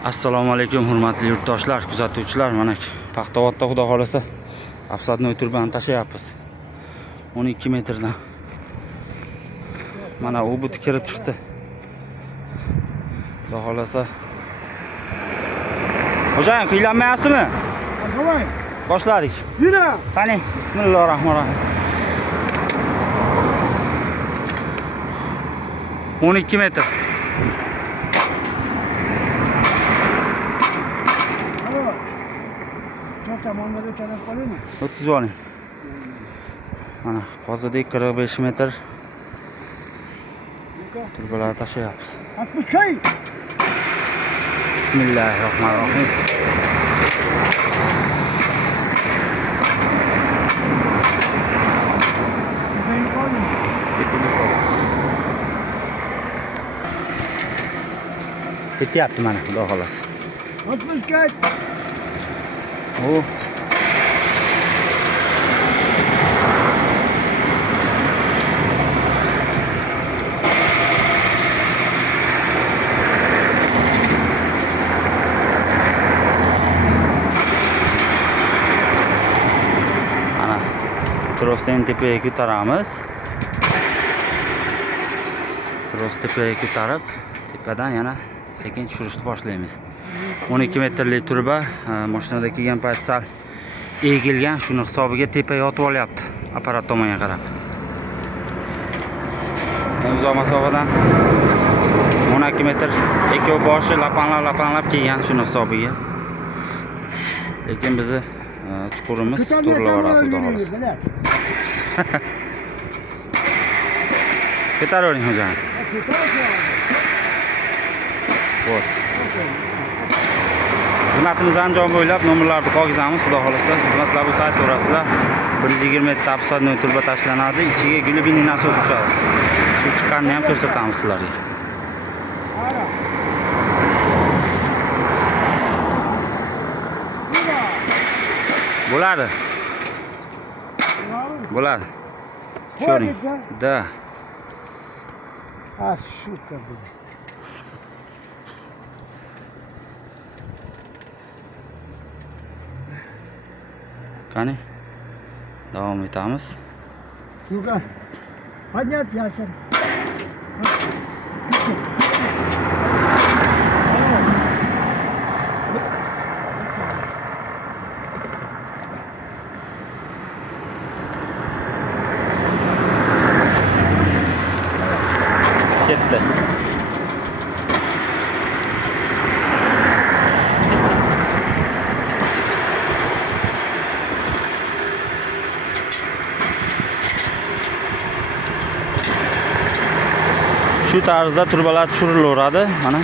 Assalomu alaykum hurmatli yurtdoshlar, kuzatuvchilar. Mana Paxtavodda xudo xolasa afsatnoy turbani tashlayapmiz. 12 metrdan. Mana u buti kirib chiqdi. Xudo xolasa. Xo'jayin, qiylanmayapsizmi? Davay. Boshladik. Yura. Qani, bismillahirrohmanirrohim. 12 metr. Tomonlarga taraf qo'yaymi? O'tib oling. Mana hozirda 45 metr turbalar tashlayapmiz. 60 kay. Bismillahirrohmanirrohim. Ketyapti mana xudo xolasa. 60 kay. O. Ana trosdan tepaga ko'taramiz. Tros tepaga ko'tarib, tepadan yana sekin tushirishni boshlaymiz. 12 metrlik turba, mashinada kelgan payt sal egilgan, shuni hisobiga tepa yotib olyapti apparat tomonga qarab. Uzoq masofadan 12 metr ikkovi boshi lapanlab kelgan, shuni hisobiga. Lekin bizni chuqurimiz to'g'rilaveradi xudo xolasa. Ko'taravering xo'jayin. Vot. Xizmatimiz Andijon bo'ylab nomerlarni qolgizamiz, xudo xolasa. Xizmatlar bu saytaverasizlar. 120 tapsatni turba tashlanadi, ichiga gulibinning nasosi tushadi. Shu chiqqanini ham ko'rsatamiz sizlarga. Bo'ladi. Bo'ladi. Tushuring. Da. Shu tabi. Qani? Davom etamiz. Yuqa. Поднять ясер. Ketdi. Shu tarzda turbalar tushirilaveradi. Mana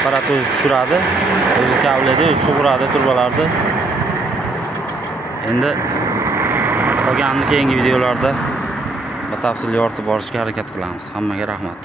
apparat o'zi tushiradi, o'zi kavlaydi, o'zi sug'uradi turbalarni. Endi qolganini keyingi videolarda batafsil yoritib borishga harakat qilamiz. Hammaga rahmat.